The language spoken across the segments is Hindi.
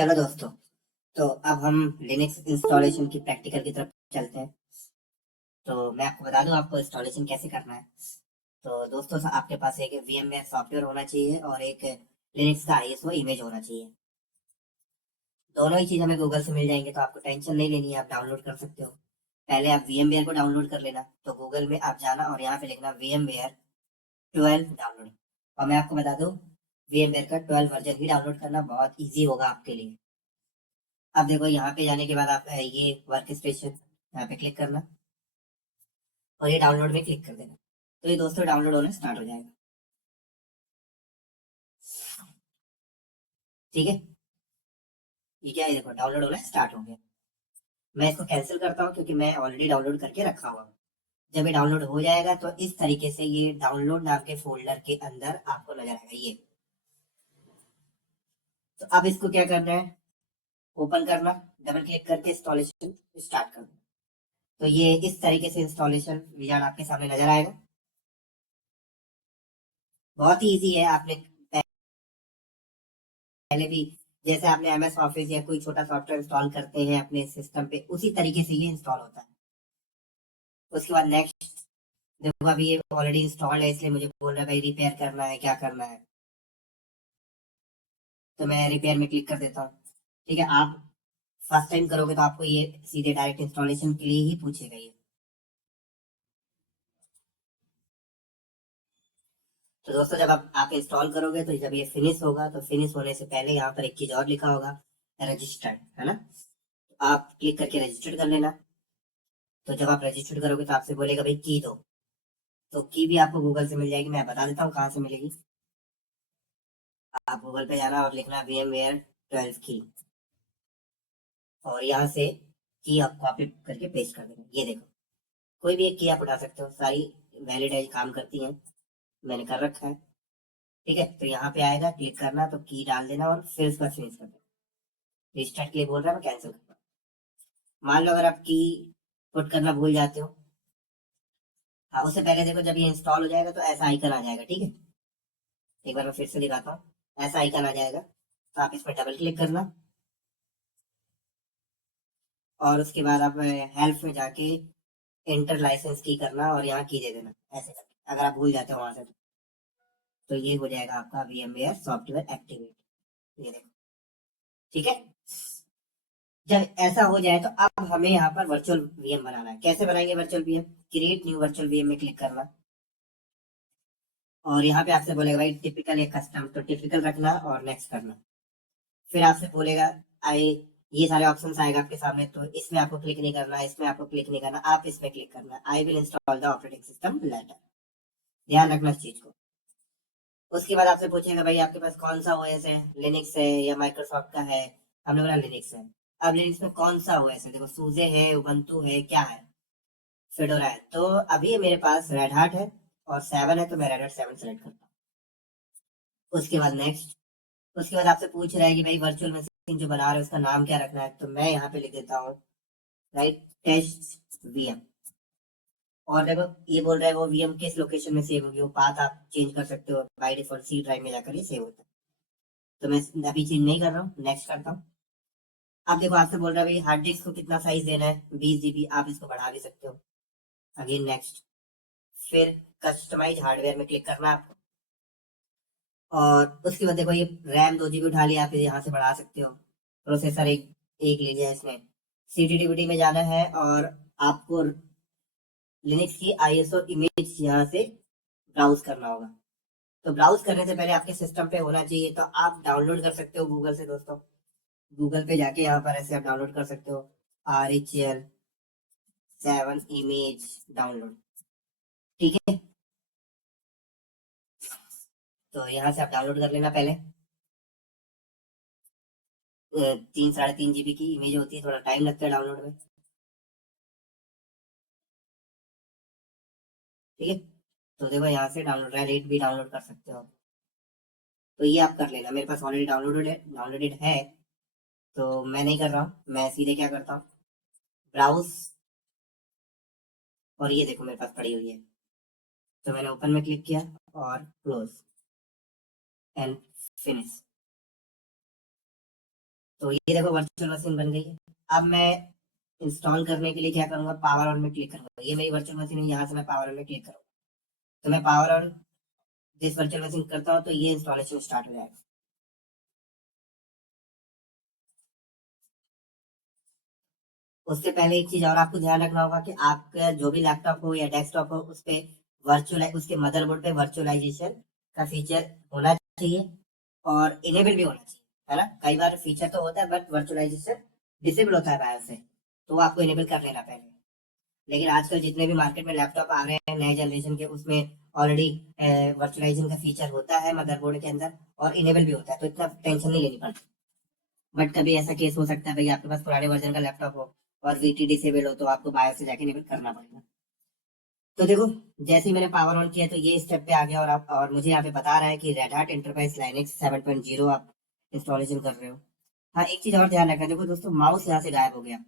चलो दोस्तों, तो अब हम लिनक्स इंस्टॉलेशन की प्रैक्टिकल की तरफ चलते हैं। तो मैं आपको बता दूं आपको इंस्टॉलेशन कैसे करना है। तो दोस्तों आपके पास एक VMware सॉफ्टवेयर होना चाहिए और एक लिनक्स का ISO इमेज होना चाहिए। दोनों ही चीज हमें गूगल से मिल जाएंगे, तो आपको टेंशन नहीं लेनी है, आप डाउनलोड कर सकते हो। पहले आप VMware को डाउनलोड कर लेना। तो गूगल में आप जाना और यहाँ पे लिखना VMware 12 डाउनलोड। और मैं आपको बता दूं, VMware का 12 वर्जन ही डाउनलोड करना बहुत ईजी होगा आपके लिए। अब देखो, यहाँ पे जाने के बाद आप ये वर्क स्टेशन यहाँ पे क्लिक करना और ये डाउनलोड में क्लिक कर देना। तो ये दोस्तों डाउनलोड होना स्टार्ट हो जाएगा। ठीक है, ये क्या है, देखो डाउनलोड होना स्टार्ट हो गया। मैं इसको कैंसिल करता हूँ क्योंकि मैं ऑलरेडी डाउनलोड करके रखा हुआ हूँ। जब ये डाउनलोड हो जाएगा तो इस तरीके से ये डाउनलोड नाम के फोल्डर के अंदर आपको नजर आएगा ये। तो अब इसको क्या करना है, ओपन करना, डबल क्लिक करके इंस्टॉलेशन स्टार्ट करना। तो ये इस तरीके से इंस्टॉलेशन विजार्ड आपके सामने नजर आएगा। बहुत ही ईजी है। आपने पहले भी जैसे आपने MS ऑफिस या कोई छोटा सॉफ्टवेयर इंस्टॉल करते हैं अपने सिस्टम पे, उसी तरीके से ये इंस्टॉल होता है। उसके बाद नेक्स्ट, देखो अभी ये ऑलरेडी इंस्टॉल्ड है, इसलिए मुझे बोल रहा है भाई रिपेयर करना है, क्या करना है। तो मैं रिपेयर में क्लिक कर देता हूँ। ठीक है, आप फर्स्ट टाइम करोगे तो आपको ये सीधे डायरेक्ट इंस्टॉलेशन के लिए ही पूछेगा ये। तो दोस्तों जब आप इंस्टॉल करोगे तो जब ये फिनिश होगा, तो फिनिश होने से पहले यहाँ पर एक चीज और लिखा होगा, रजिस्टर्ड, है ना। आप क्लिक करके रजिस्टर्ड कर लेना। तो जब आप रजिस्टर्ड करोगे तो आपसे बोलेगा भाई की दो। तो की भी आपको गूगल से मिल जाएगी, मैं बता देता हूँ कहाँ से मिलेगी। आप गूगल पे जाना और लिखना VMware 12 की, और यहाँ से की आप कॉपी करके पेस्ट कर देना। ये देखो, कोई भी एक की आप उठा सकते हो, सारी वैलिड है, काम करती हैं, मैंने कर रखा है। ठीक है, तो यहाँ पे आएगा, क्लिक करना, तो की डाल देना और फिर उसका फिनिश कर देना। रिस्टार्ट के लिए बोल रहा है, मैं कैंसिल करता हूँ। मान लो अगर आप की पुट करना भूल जाते हो, हाँ, उससे पहले देखो जब ये इंस्टॉल हो जाएगा तो ऐसा आइकन आ जाएगा। ठीक है, एक बार मैं फिर से दिखाता हूँ, ऐसा आइकन आ जाएगा। तो आप इस पर डबल क्लिक करना और उसके बाद आप हेल्प में जाके इंटर लाइसेंस की करना और यहाँ की दे देना, ऐसे करके अगर आप भूल जाते हो वहां से। तो ये हो जाएगा आपका VMware सॉफ्टवेयर एक्टिवेट। ये देखो, ठीक है। जब ऐसा हो जाए तो अब हमें यहाँ पर वर्चुअल VM बनाना है। कैसे बनाएंगे virtual VM, create new virtual VM में क्लिक करना और यहाँ पे आपसे बोलेगा भाई टिपिकल या कस्टम, तो टिपिकल रखना और नेक्स्ट करना। फिर आपसे बोलेगा आई, ये सारे ऑप्शंस आएगा आपके सामने, तो इसमें आपको क्लिक नहीं करना, इसमें आपको क्लिक नहीं करना, आप इसमें क्लिक करना, I will install the operating system later. ध्यान रखना इस चीज को। उसके बाद आपसे पूछेगा भाई आपके पास कौन सा ओएस है, लिनक्स है या माइक्रोसॉफ्ट का है। हमने बोला लिनक्स है। अब लिनक्स में कौन सा ओएस है, देखो सूजे है, उबंटू है, क्या है, फेडोरा है। तो अभी मेरे पास रेड हार्ट है और 7 है, तो मैं रेड हार्ट 7 सेलेक्ट करता हूँ। उसके बाद नेक्स्ट। उसके बाद आपसे पूछ रहा है कि भाई वर्चुअल मशीन जो बना रहे हैं उसका नाम क्या रखना है, तो मैं यहाँ पे लिख देता हूँ राइट टेस्ट VM। और देखो ये बोल रहा है वो VM किस लोकेशन में सेव होगी, वो पाथ आप चेंज कर सकते हो, बाय डिफॉल्ट C ड्राइव में जाकर ये सेव होता है। तो मैं अभी चेंज नहीं कर रहा हूँ, नेक्स्ट करता हूँ। अब देखो आपसे बोल रहा है भाई हार्ड डिस्क को कितना साइज देना है, 20 GB, आप इसको बढ़ा भी सकते हो। Again next. फिर कस्टमाइज हार्डवेयर में क्लिक करना है आपको। और उसके बाद देखो ये रैम 2 GB उठा लिया, आप यहाँ से बढ़ा सकते हो। प्रोसेसर एक एक ले लिया इसमें। CTDVD में जाना है और आपको लिनक्स की ISO इमेज यहाँ से ब्राउज करना होगा। तो ब्राउज करने से पहले आपके सिस्टम पे होना चाहिए, तो आप डाउनलोड कर सकते हो गूगल से दोस्तों। गूगल पे जाके यहाँ पर ऐसे आप डाउनलोड कर सकते हो, RHL 7 इमेज डाउनलोड। ठीक है, तो यहाँ से आप डाउनलोड कर लेना पहले। 3 साढ़े 3 GB की इमेज होती है, थोड़ा टाइम लगता है डाउनलोड में। ठीक है, तो देखो यहाँ से डाउनलोड रेट भी डाउनलोड कर सकते हो। तो ये आप कर लेना, मेरे पास ऑलरेडी डाउनलोडेड है, तो मैं नहीं कर रहा हूँ, मैं सीधे क्या करता हूँ, ब्राउज, और ये देखो मेरे पास पड़ी हुई है। तो मैंने ओपन में क्लिक किया और क्लोज एंड फिनिश। तो ये देखो वर्चुअल मशीन बन गई है। अब मैं इंस्टॉल करने के लिए क्या करूंगा, पावर ऑन में क्लिक करूंगा। ये मेरी वर्चुअल मशीन है, यहाँ से मैं पावर ऑन में क्लिक करूंगा तो मैं power on this virtual machine करता हूँ तो ये इंस्टॉलेशन स्टार्ट हो जाएगा। उससे पहले एक चीज और आपको ध्यान रखना होगा कि आपका जो भी लैपटॉप हो या डेस्कटॉप हो उस पे वर्चुअल उसके मदरबोर्ड पे वर्चुअलाइजेशन का फीचर होना चाहिए और इनेबल भी होना चाहिए, है ना। कई बार फीचर तो होता है बट वर्चुअलाइजेशन डिसेबल होता है बाहर से, तो वो आपको इनेबल कर लेना पहले। लेकिन आजकल जितने भी मार्केट में लैपटॉप आ रहे हैं नए जनरेशन के, उसमें ऑलरेडी वर्चुअलाइजेशन का फीचर होता है मदरबोर्ड के अंदर और इनेबल भी होता है, तो इतना टेंशन नहीं लेनी पड़ती। बट कभी ऐसा केस हो सकता है भाई आपके पास पुराने वर्जन का लैपटॉप हो और वीटी डिसेबल हो, तो आपको बाहर से जाके इनेबल करना पड़ेगा। तो देखो, जैसे ही मैंने पावर ऑन किया तो ये स्टेप पे आ गया और आप और मुझे यहाँ पे बता रहा है कि रेड हार्ट एंटरप्राइज लाइनेक्स 7.0 आप इंस्टॉलेशन कर रहे हो। हाँ, एक चीज और ध्यान रखना, देखो दोस्तों, माउस यहाँ से गायब हो गया,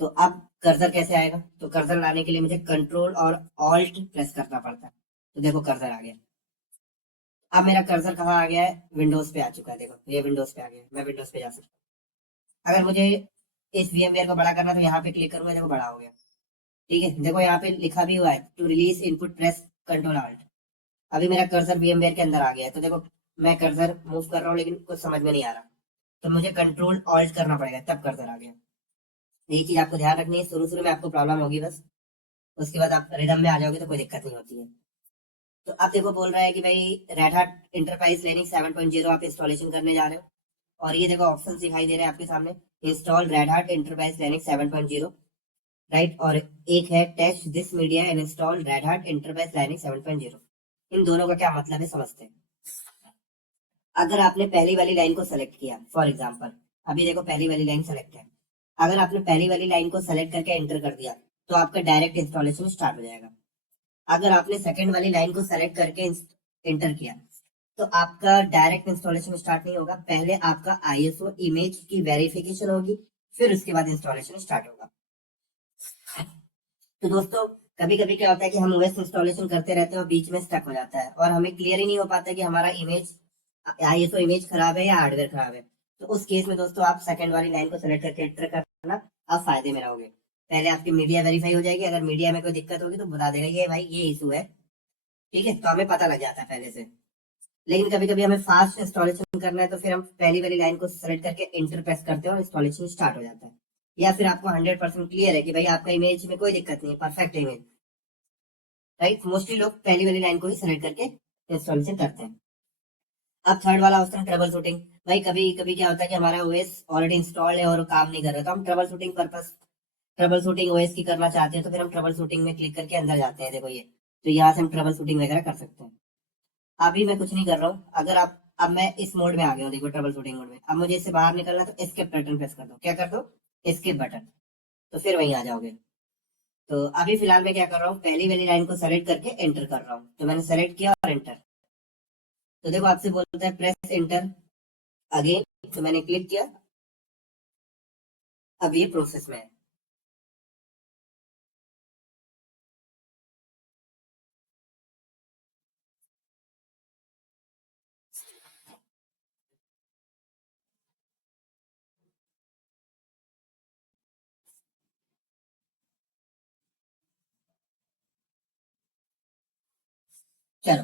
तो अब कर्सर कैसे आएगा, तो कर्सर लाने के लिए मुझे कंट्रोल और ऑल्ट प्रेस करना पड़ता है। तो देखो कर्सर आ गया। अब मेरा कर्सर कहाँ आ गया है, विंडोज पे आ चुका है। देखो ये विंडोज पे आ गया, मैं विंडोज पे जा सकता हूँ। अगर मुझे इस VMware को बड़ा करना तो यहाँ पे क्लिक करूंगा, देखो बड़ा हो गया। ठीक है, देखो यहाँ पे लिखा भी हुआ है to release input press control alt. अभी मेरा कर्सर VMware के अंदर आ गया है, तो देखो मैं कर्सर मूव कर रहा हूँ लेकिन कुछ समझ में नहीं आ रहा, तो मुझे कंट्रोल ऑल्ट करना पड़ेगा तब कर्सर आ गया। ये चीज आपको ध्यान रखनी है, शुरू शुरू में आपको प्रॉब्लम होगी बस, उसके बाद आप रिदम में आ जाओगे तो कोई दिक्कत नहीं होती है। तो अब देखो बोल रहा है कि भाई रेड हार्ट इंटरप्राइज लिनक्स 7.0 आप इंस्टॉलेशन करने जा रहे हो, और ये देखो ऑप्शन दिखाई दे रहे हैं आपके सामने, install Red Hat Enterprise Linux 7.0, right. और एक है test this media and install Red Hat Enterprise Linux 7.0। इन दोनों का क्या मतलब है समझते हैं। अगर आपने पहली वाली लाइन को सेलेक्ट किया, फॉर एग्जाम्पल अभी देखो पहली वाली लाइन सेलेक्ट है, अगर आपने पहली वाली लाइन को सेलेक्ट करके एंटर कर दिया तो आपका डायरेक्ट इंस्टॉलेशन स्टार्ट हो जाएगा। अगर आपने सेकंड वाली लाइन को सेलेक्ट करके एंटर किया तो आपका डायरेक्ट इंस्टॉलेशन स्टार्ट नहीं होगा, पहले आपका ISO इमेज की वेरिफिकेशन होगी, फिर उसके बाद इंस्टॉलेशन स्टार्ट होगा। तो दोस्तों, कभी कभी क्या होता है कि हम OS इंस्टॉलेशन करते रहते हैं और बीच में स्टक हो जाता है और हमें क्लियर ही नहीं हो पाता कि हमारा इमेज ISO इमेज खराब है या हार्डवेयर खराब है। तो उस केस में दोस्तों आप सेकंड वाली लाइन को सेलेक्ट करके एंटर करना, आप फायदे में रहोगे। पहले आपकी मीडिया वेरीफाई हो जाएगी, अगर मीडिया में कोई दिक्कत होगी तो बता देगा ये भाई ये इशू है, ठीक है, तो हमें पता लग जाता है पहले से। लेकिन कभी कभी हमें फास्ट इंस्टॉलेशन करना है तो फिर हम पहली वाली लाइन को सेलेक्ट करके इंटर प्रेस करते हैं और इंस्टॉलेशन स्टार्ट हो जाता है। या फिर आपको 100% क्लियर है कि भाई आपका इमेज में कोई दिक्कत नहीं है, परफेक्ट इमेज, राइट। मोस्टली लोग पहली वाली लाइन को ही सेलेक्ट करके इंस्टॉलेशन करते हैं। अब थर्ड वाला ऑप्शन ट्रबल शूटिंग। भाई कभी कभी क्या होता है कि हमारा OS ऑलरेडी इंस्टॉल्ड है और काम नहीं कर रहा, तो हम trouble shooting purpose trouble shooting OS की करना चाहते हैं, तो फिर हम ट्रबल शूटिंग में क्लिक करके अंदर जाते हैं। देखो ये, तो यहाँ से हम ट्रबल शूटिंग वगैरह कर सकते हैं। अभी मैं कुछ नहीं कर रहा हूँ, अगर आप अब मैं इस मोड में आ गया हूँ, देखो ट्रबल शूटिंग मोड में। अब मुझे इससे बाहर निकलना तो एस्केप बटन प्रेस कर दो, क्या कर दो, एस्केप बटन, तो फिर वहीं आ जाओगे। तो अभी फिलहाल मैं क्या कर रहा हूँ, पहली वाली लाइन को सेलेक्ट करके एंटर कर रहा हूँ, तो मैंने सेलेक्ट किया और एंटर। तो देखो आपसे बोलता है प्रेस एंटर अगेन, तो मैंने क्लिक किया, अब ये प्रोसेस में है। चलो,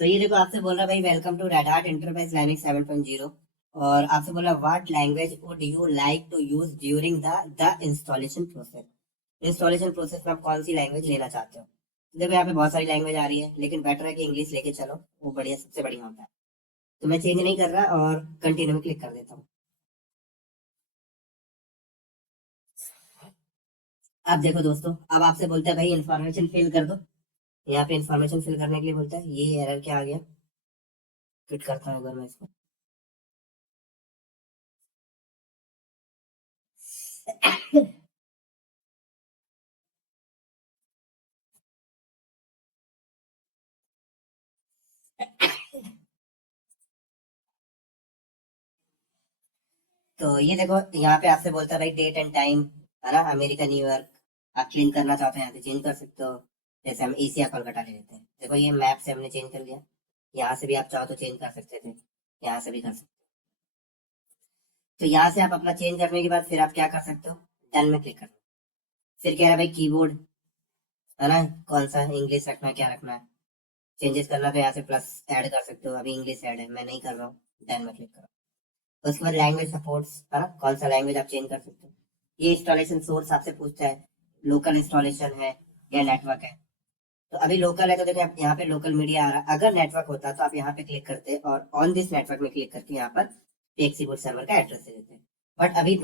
तो ये देखो आपसे बोल रहा है भाई welcome to Red Hat Enterprise Linux 7.0, और आपसे बोला what language would you like to use during the installation process. Installation process में आप कौन सी लैंग्वेज लेना चाहते हो। तो देखो यहाँ पे बहुत सारी लैंग्वेज आ रही है, लेकिन बेटर है कि इंग्लिश लेके चलो, वो बढ़िया, सबसे बढ़िया होता है। तो मैं चेंज नहीं कर रहा और कंटिन्यू में क्लिक कर देता हूँ। अब देखो दोस्तों, अब आपसे बोलता है भाई इन्फॉर्मेशन फिल कर दो। यहाँ पे इन्फॉर्मेशन फिल करने के लिए बोलता है, ये एरर क्या आ गया, क्विट करता हूँ अगर मैं इसको। तो ये देखो यहाँ पे आपसे बोलता है भाई डेट एंड टाइम, है ना, अमेरिका न्यूयॉर्क। आप चेंज करना चाहते हैं यहाँ से चेंज कर सकते हो। जैसे हम एशिया कोलकाता ले लेते हैं, देखो ये मैप से हमने चेंज कर लिया। यहाँ से भी आप चाहो तो चेंज कर सकते थे, यहाँ से भी कर सकते तो यहाँ से आप अपना चेंज करने के बाद फिर आप क्या कर सकते हो, डन में क्लिक करना। फिर कह रहा है भाई कीबोर्ड है ना, कौन सा इंग्लिश रखना है, क्या रखना है, चेंजेस करना, तो यहाँ से प्लस ऐड कर सकते हो। अभी इंग्लिश ऐड है, मैं नहीं कर रहा हूँ, डन में क्लिक करो। उसके बाद लैंग्वेज सपोर्ट्स है ना, कौन सा लैंग्वेज आप चेंज कर सकते हो। ये इंस्टॉलेशन सोर्स आपसे पूछता है, लोकल इंस्टॉलेशन है या नेटवर्क है। तो अभी लोकल है तो देखिए आप यहाँ पे लोकल मीडिया आ रहा है। अगर नेटवर्क होता तो आप यहाँ पे क्लिक करते और ऑन दिस नेटवर्क में क्लिक करके यहाँ पर पीएक्सी बोर्ड सर्वर का एड्रेस दे देते। बट अभी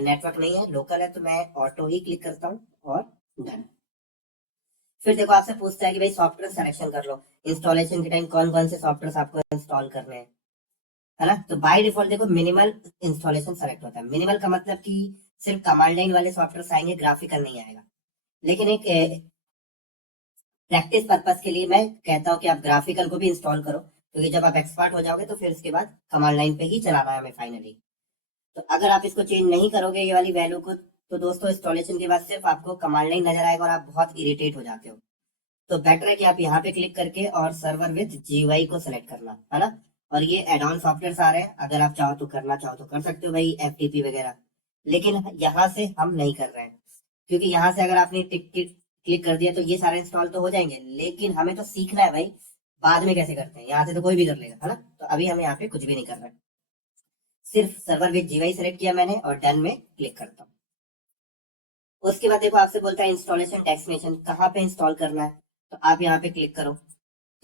नेटवर्क नहीं है, लोकल है, तो मैं ऑटो ही क्लिक करता हूँ और डन। फिर देखो आपसे पूछता है कि भाई सॉफ्टवेयर सिलेक्शन कर लो, इंस्टॉलेशन के टाइम कौन कौन से सॉफ्टवेयर आपको इंस्टॉल करने हैं, है ना। तो बाय डिफॉल्ट देखो मिनिमल इंस्टॉलेशन सेलेक्ट होता है। मिनिमल का मतलब कि सिर्फ कमांड लाइन वाले सॉफ्टवेयर आएंगे, ग्राफिकल नहीं आएगा। लेकिन एक प्रैक्टिस पर्पस के लिए मैं कहता हूँ कि आप ग्राफिकल को भी इंस्टॉल करो, क्योंकि जब आप एक्सपर्ट हो जाओगे तो फिर उसके बाद कमांड लाइन पे ही चलाना है हमें फाइनली। तो अगर आप इसको चेंज नहीं करोगे ये वाली वैल्यू को, तो दोस्तों इंस्टॉलेशन के बाद सिर्फ आपको कमांड लाइन नजर आएगा और आप बहुत इरिटेट हो जाते हो। तो बेटर है कि आप यहाँ पे क्लिक करके और सर्वर विद जीयूआई को सिलेक्ट करना, है ना। और ये एड ऑन सॉफ्टवेयर आ रहे हैं, अगर आप चाहो तो करना चाहो तो कर सकते हो भाई, एफटीपी वगैरह। लेकिन यहाँ से हम नहीं कर रहे हैं, क्योंकि यहाँ से अगर आपने टिक टिक क्लिक कर दिया तो ये सारे इंस्टॉल तो हो जाएंगे, लेकिन हमें तो सीखना है भाई बाद में कैसे करते हैं। यहाँ से तो कोई भी कर लेगा, है ना। तो अभी हमें यहाँ पे कुछ भी नहीं कर रहा है, सिर्फ सर्वर विद जीयूआई सेलेक्ट किया मैंने और डन में क्लिक करता हूँ। उसके बाद देखो आपसे बोलता है इंस्टॉलेशन डेस्टिनेशन कहाँ पे इंस्टॉल करना है, तो आप यहाँ पे क्लिक करो।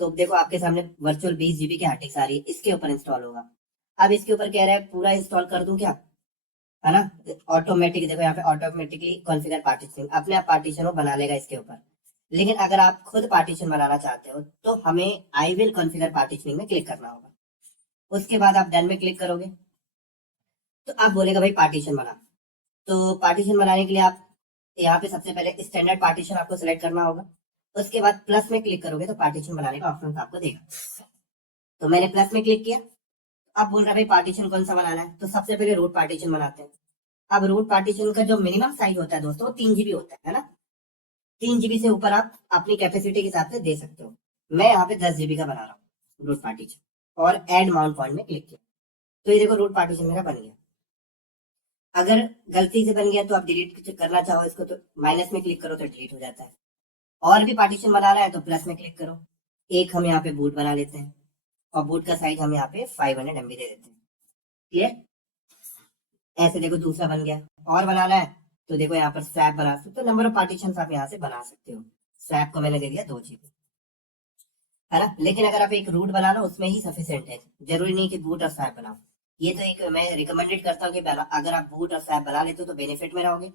तो देखो आपके सामने वर्चुअल 20 GB की हार्ड डिस्क आ रही है, इसके ऊपर इंस्टॉल होगा। अब इसके ऊपर कह रहा है पूरा इंस्टॉल कर दूं क्या, है ना। ऑटोमेटिक देखो यहाँ पे ऑटोमेटिकली कॉन्फ़िगर पार्टीशन, अपने आप पार्टीशन वो बना लेगा इसके ऊपर। लेकिन अगर आप खुद पार्टीशन बनाना चाहते हो तो हमें आई विल कॉन्फ़िगर पार्टीशनिंग में क्लिक करना होगा। उसके बाद आप डन में क्लिक करोगे तो आप बोलेगा भाई पार्टीशन बना। तो पार्टीशन बनाने के लिए आप यहाँ पे सबसे पहले स्टैंडर्ड पार्टीशन आपको सिलेक्ट करना होगा। उसके बाद प्लस में क्लिक करोगे तो पार्टीशन बनाने का ऑप्शन आपको देगा। तो मैंने प्लस में क्लिक किया। अब बोल रहा है भाई पार्टीशन कौन सा बनाना है, तो सबसे पहले रूट पार्टीशन बनाते हैं। अब रूट पार्टीशन का जो मिनिमम साइज होता है दोस्तों, वो 3 GB होता है ना। 3 GB से ऊपर आप अपनी कैपेसिटी के हिसाब से दे सकते हो। मैं यहाँ पे 10 GB का बना रहा हूँ रूट पार्टीशन, और एड माउंट पॉइंट में क्लिक किया। तो ये देखो रूट पार्टीशन मेरा बन गया। अगर गलती से बन गया तो आप डिलीट करना चाहो इसको तो माइनस में क्लिक करो तो डिलीट हो जाता है। और भी पार्टीशन बनाना है तो प्लस में क्लिक करो। एक हम यहाँ पे बूट बना लेते हैं, और बूट का साइज हम यहाँ पे 500 MB दे देते हैं। क्लियर। ऐसे देखो दूसरा बन गया। और बनाना है तो देखो यहाँ पर स्वैप बना सकते हो, नंबर ऑफ पार्टीशन आप यहाँ से बना सकते हो। स्वैप को मैंने दे दिया 2 GB, है ना। लेकिन अगर आप एक रूट बना लो उसमें ही सफिशियंट है, जरूरी नहीं कि बूट और स्वैप बनाओ। ये तो एक मैं रिकमेंडेड करता हूँ कि अगर आप बूट और स्वैप बना लेते हो तो बेनिफिट में रहोगे,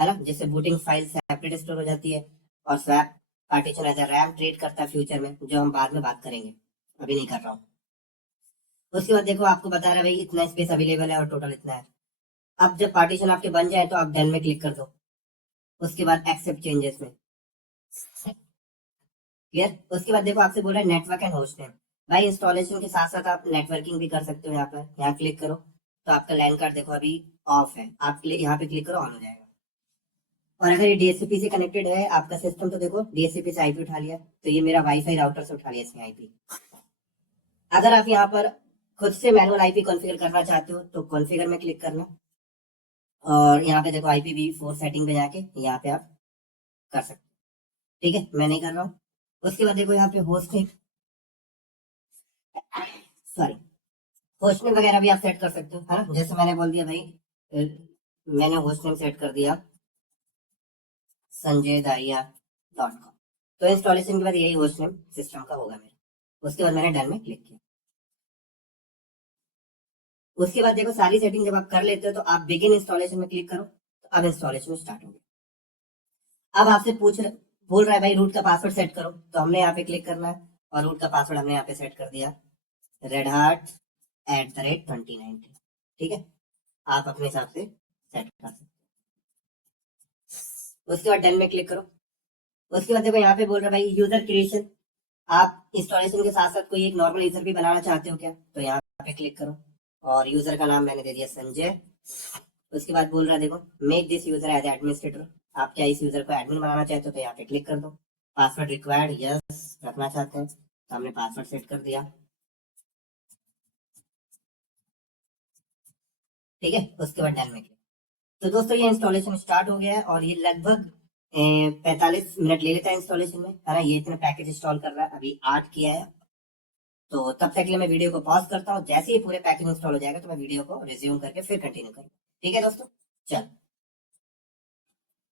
है ना। जिससे बूटिंग फाइल सेपरेट स्टोर हो जाती है, और swap partition as RAM treat करता है फ्यूचर में, जो हम बाद में बात करेंगे, अभी नहीं कर रहा हूँ। उसके बाद देखो आपको बता रहा है भाई इतना स्पेस अवेलेबल है और टोटल इतना है। अब जब पार्टीशन आपके बन जाए तो आप डन में क्लिक कर दो। उसके बाद एक्सेप्ट चेंजेस में क्लियर। उसके बाद देखो आपसे बोल रहा है नेटवर्क एंड होस्ट नेम। भाई इंस्टॉलेशन के साथ साथ आप नेटवर्किंग भी कर सकते हो। यहाँ पर यहाँ क्लिक करो तो आपका लैन कार्ड देखो अभी ऑफ है, आप यहाँ पे क्लिक करो ऑन हो जाएगा। और अगर ये डीएचसीपी से कनेक्टेड है आपका सिस्टम तो देखो डीएचसीपी से आईपी उठा लिया, तो ये मेरा वाईफाई राउटर से उठा लिया इसने आईपी। अगर आप यहाँ पर खुद से मैनुअल आईपी कॉन्फ़िगर करना चाहते हो तो कॉन्फ़िगर में क्लिक करना, और यहाँ पे देखो IPv4 सेटिंग पे जाके यहाँ पे आप कर सकते हो। ठीक है, मैं नहीं कर रहा हूँ। उसके बाद देखो यहाँ पे होस्टिंग, सॉरी, होस्टिंग वगैरह भी आप सेट कर सकते हो, है ना। जैसे मैंने बोल दिया भाई मैंने होस्टिंग सेट कर दिया sanjaydaria.com। तो इंस्टॉलेशन के बाद यही होस्टिंग सिस्टम का होगा मेरा। उसके बाद मैंने डन में क्लिक किया। उसके बाद देखो सारी सेटिंग जब आप कर लेते हो तो आप बिगिन इंस्टॉलेशन में क्लिक करो, तो अब इंस्टॉलेशन स्टार्ट होगी। अब आपसे बोल रहा है भाई रूट का पासवर्ड सेट करो, तो हमने यहाँ पे क्लिक करना है, और रूट का पासवर्ड हमने यहाँ पे सेट कर दिया redhat@2090। ठीक है, आप अपने हिसाब से सेट कर सकते हो। उसके बाद डन में क्लिक करो। उसके बाद देखो यहाँ पे बोल रहा है भाई यूजर क्रिएशन, आप इंस्टॉलेशन के साथ साथ कोई एक नॉर्मल यूजर भी बनाना चाहते हो क्या, तो यहाँ पे क्लिक करो, और यूजर का नाम मैंने दे दिया संजय। उसके बाद बोल रहा है देखो make this user as administrator, आप क्या इस यूजर को एडमिन बनाना चाहते हो तो यहाँ पे क्लिक कर दो। पासवर्ड रिक्वायर्ड यस रखना चाहते हैं तो हमने पासवर्ड सेट कर दिया। ठीक है, उसके बाद डन में क्लिक। तो दोस्तों ये इंस्टॉलेशन स्टार्ट हो गया है और ये लगभग 45 मिनट ले लेता है इंस्टॉलेशन में, है ना। ये इतना पैकेज इंस्टॉल कर रहा है, अभी 8 किया है। तो तब तक के लिए मैं वीडियो को पॉज करता हूँ, जैसे ही पूरे पैकेज इंस्टॉल हो जाएगा तो मैं वीडियो को रिज्यूम करके फिर कंटिन्यू करूँगा। ठीक है दोस्तों, चल।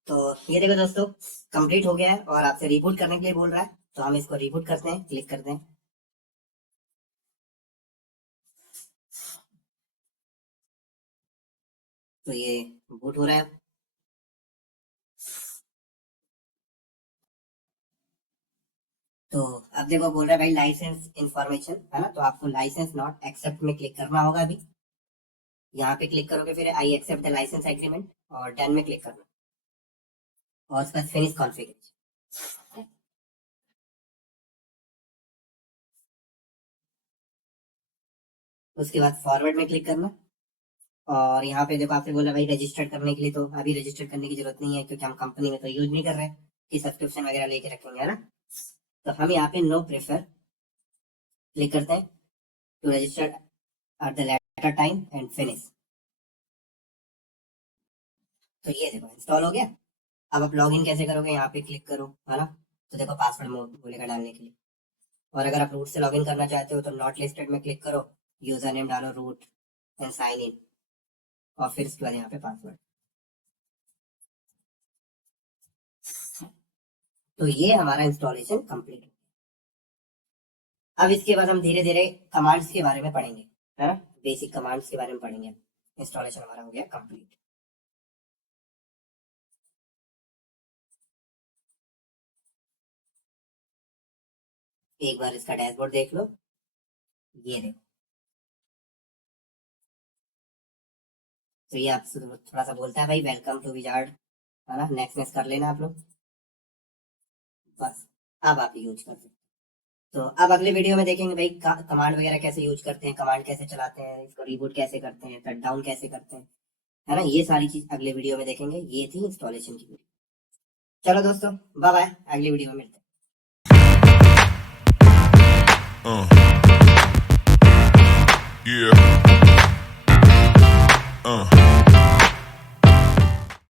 तो ये देखो दोस्तों, कंप्लीट हो गया है और आपसे रिबूट करने के लिए बोल रहा है, तो हम इसको रिबूट करते हैं, क्लिक करते हैं। तो ये बूट हो रहा है। तो अब देखो बोल रहा है भाई लाइसेंस इंफॉर्मेशन, है ना। तो आपको लाइसेंस नॉट एक्सेप्ट में क्लिक करना होगा। अभी यहाँ पे क्लिक करोगे, फिर I accept the licence agreement और डन में क्लिक करना और उसके बाद फिनिश कॉन्फ़िगरेशन। उसके बाद फॉरवर्ड में क्लिक करना और यहाँ पे देखो आपसे बोला भाई रजिस्टर करने के लिए, तो अभी रजिस्टर करने की जरूरत नहीं है क्योंकि हम कंपनी में तो यूज नहीं कर रहे हैं कि सब्सक्रिप्शन वगैरह लेके रखेंगे, है ना। तो हम यहाँ पे नो प्रेफर क्लिक करते हैं to register at the later time and finish. तो ये देखो इंस्टॉल हो गया। अब आप लॉगिन कैसे करोगे, यहाँ पे क्लिक करो, है ना। तो देखो पासवर्ड मोड बोलेगा डालने के लिए, और अगर आप रूट से लॉगिन करना चाहते हो तो नॉट लिस्टेड में क्लिक करो, यूजर नेम डालो रूट एंड साइन इन और फिर उसके बाद यहाँ पे पासवर्ड। तो ये हमारा इंस्टॉलेशन कंप्लीट हो। अब इसके बाद हम धीरे धीरे कमांड्स के बारे में पढ़ेंगे, है ना। बेसिक कमांड्स के बारे में पढ़ेंगे। इंस्टॉलेशन हमारा हो गया कंप्लीट। एक बार इसका डैशबोर्ड देख लो, ये देखो। तो ये आप थोड़ा सा बोलता है भाई वेलकम टू विजार्ड, है ना। नेक्स्ट नेक्स्ट कर लेना आप लोग, बस। अब आप यूज कर सकते हैं। तो अब अगले वीडियो में देखेंगे भाई कमांड वगैरह कैसे यूज करते हैं, कमांड कैसे चलाते हैं, इसको रिबूट कैसे करते हैं, शट डाउन कैसे करते हैं, है ना। ये सारी चीज अगले वीडियो में देखेंगे। ये थी इंस्टॉलेशन की वीडियो। चलो दोस्तों, बाय बाय, अगली वीडियो में मिलते हैं। Yeah.